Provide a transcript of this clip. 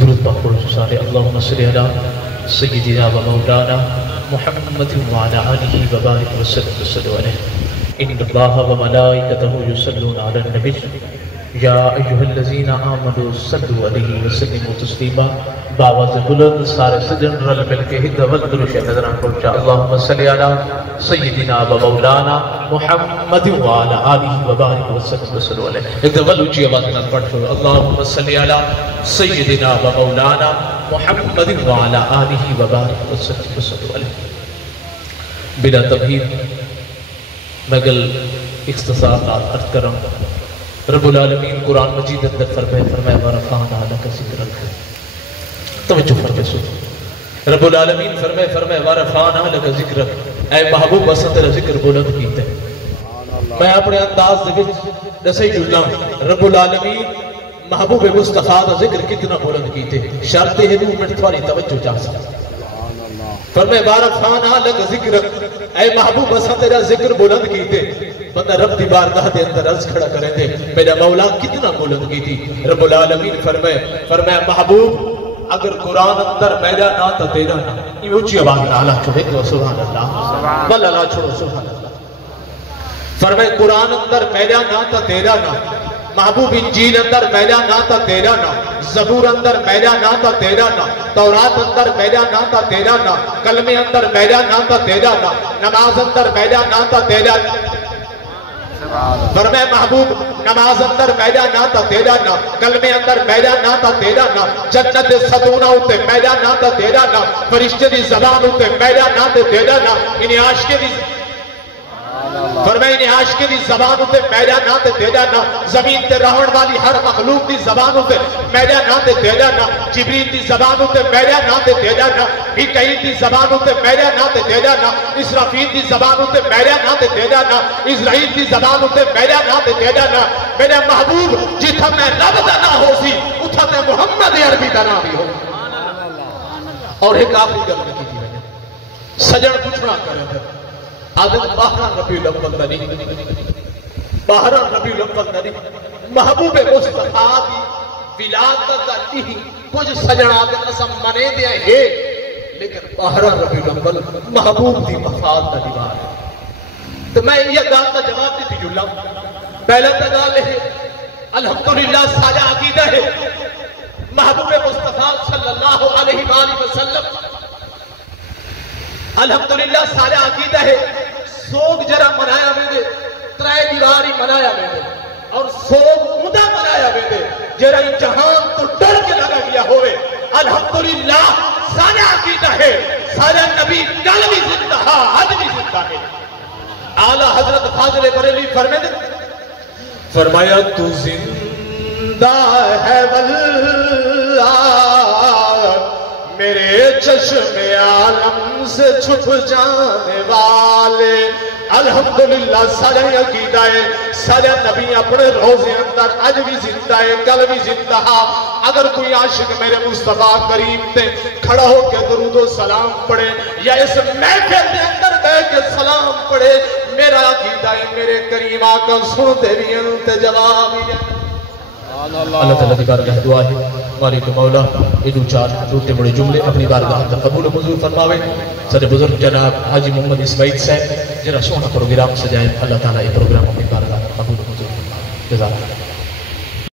درود پاک پڑھو سارے اللہم صلی علی سیدنا و مولانا محمد وعلی آلہ وبارک وسلم علیہ ان اللہ و ملائکتہ یصلون علی النبی یا ایہا الذین آمنوا صلوا علیہ وسلموا تسلیما باواز بلند سارے سجن رل مل کے ہی دول درود نظران پہنچا اللہم صلی علی سیدنا و مولانا محمد وعلی آلہ وبارک وسلم علیہ ایک دول اونچی آواز میں پڑھو اللہم صلی علی سیدنا و مولانا محمد وعلی آلہ وبارک وسلم علیہ بلا تمہید میں گل اختصار عرض کروں رب العالمین قرآن مجید اندر فرمائے ورفعنا لک ذکرک توجہ فرمائے سو رب العالمین فرمائے ورفعنا لک ذکرک اے محبوب بسا تیرا ذکر بلند کیتے میں اپنے انداز دکھ نسی جلنا رب العالمین محبوب مصطفیٰ دا ذکر کتنا بلند کیتے شرط ہے دو منٹ تھوڑی توجہ چاہ سکتا فرمائے ورفعنا لک ذکرک اے محبوب بسا تیرا ذکر بلند کیتے بندہ رب دی بارگاہ دے اندر عرض کھڑا کریں دے میرا مولا کتنا بلند کی تھی رب العالمین فرمائے محبوب اگر قرآن اندر میرا نہ تا تیرا نہ یہ اونچی آواز نہ اللہ چھوڑے تو سبحان اللہ بل اللہ چھوڑو سبحان اللہ فرمائے قرآن اندر میرا نہ تا تیرا نہ محبوب انجیل اندر میرا نہ تا تیرا نہ زبور اندر میرا نہ تا تیرا نہ تورات اندر میرا نہ تا تیرا نہ کلمے اندر میرا نہ تا تیرا نہ نماز اندر میرا نہ تا تیرا نہ فرمائے محبوب نماز اندر میرا نہ تا تیرا نہ کلمے اندر میرا نہ تا تیرا نہ جنت صدونہ ہوتے میرا نہ تا تیرا نہ فرشتے دی زبان ہوتے میرا نہ تا تیرا نہ انہیں عاشقے دی فرمائے انہیں عاشقے دی زبان ہوتے میرا نہ تا تیرا نہ زمین تے رہن والی ہر مخلوق دی زبان ہوتے میرا نہ تا تیرا نہ جبریل دی زبان ہوتے میرا نہ تا تیرا نہ میکائیل دی زبان ہوتے میرا نہ تا تیرا نہ اسرافیل دی زبان ہوتے میرا نہ تا تیرا نہ اسرائیل دی زبان ہوتے میرا نہ تا تیرا نہ میرا محبوب جتھا میں رب دا نہ ہو سی اتھا میں محمد عربی دا نہ بھی ہو اور ایک آخری گل میں کی تھی میں نے سجن پوچھنا کرے تھے آدھے باہران ربیع الاول نہیں باہران ربیع الاول نہیں محبوب مصطفیٰ دی ولادت نہیں کچھ سجن آدھے قسم منے دیا ہے لیکن باہران ربیع الاول محبوب دی مفاد دا دیوار ہے تو میں یہ گال کا جواب دیتی جلہ پہلا تگال ہے الحمدللہ ساجہ عقیدہ ہے محبوب مصطفیٰ صلی اللہ علیہ وآلہ وسلم الحمدللہ ساجہ عقیدہ ہے سوگ جرہ منایا میں دے ترائے دیواری منایا میں دے اور سوگ مدہ منایا میں دے جرہ جہان تو ڈر کے لگا گیا ہوئے الحمدللہ ساجہ عقیدہ ہے ساجہ نبی کل بھی زندہ آج بھی زندہ ہے اعلیٰ حضرت فاضل بریلوی فرمائے دے فرمایا تو زندہ ہے واللہ میرے چشم عالم سے چھپ جانے والے الحمدللہ سارے عقیدہ ہے سارے نبی اپنے روزے اندر آج بھی زندہ ہے کل بھی زندہ اگر کوئی عاشق میرے مصطفیٰ کریم تے کھڑا ہو کے درود و سلام پڑھے یا اس محفل کے اندر بیٹھ کے سلام پڑھے میرا عقیدہ ہے میرے کریم آقا سنتے بھی انتے جواب ہی ہے اللہ تعالیٰ کی بارگاہ دعا ہے ہماری تو مولا یہ دو چار دوتے بڑے جملے اپنی بارگاہ اندر قبول و منظور فرماوے صدر بزرگ جناب حاجی محمد اسماعیل صاحب جنہا سونا پروگرام سجائے اللہ تعالیٰ یہ پروگرام اپنی بارگاہ قبول و منظور فرماوے جزاک اللہ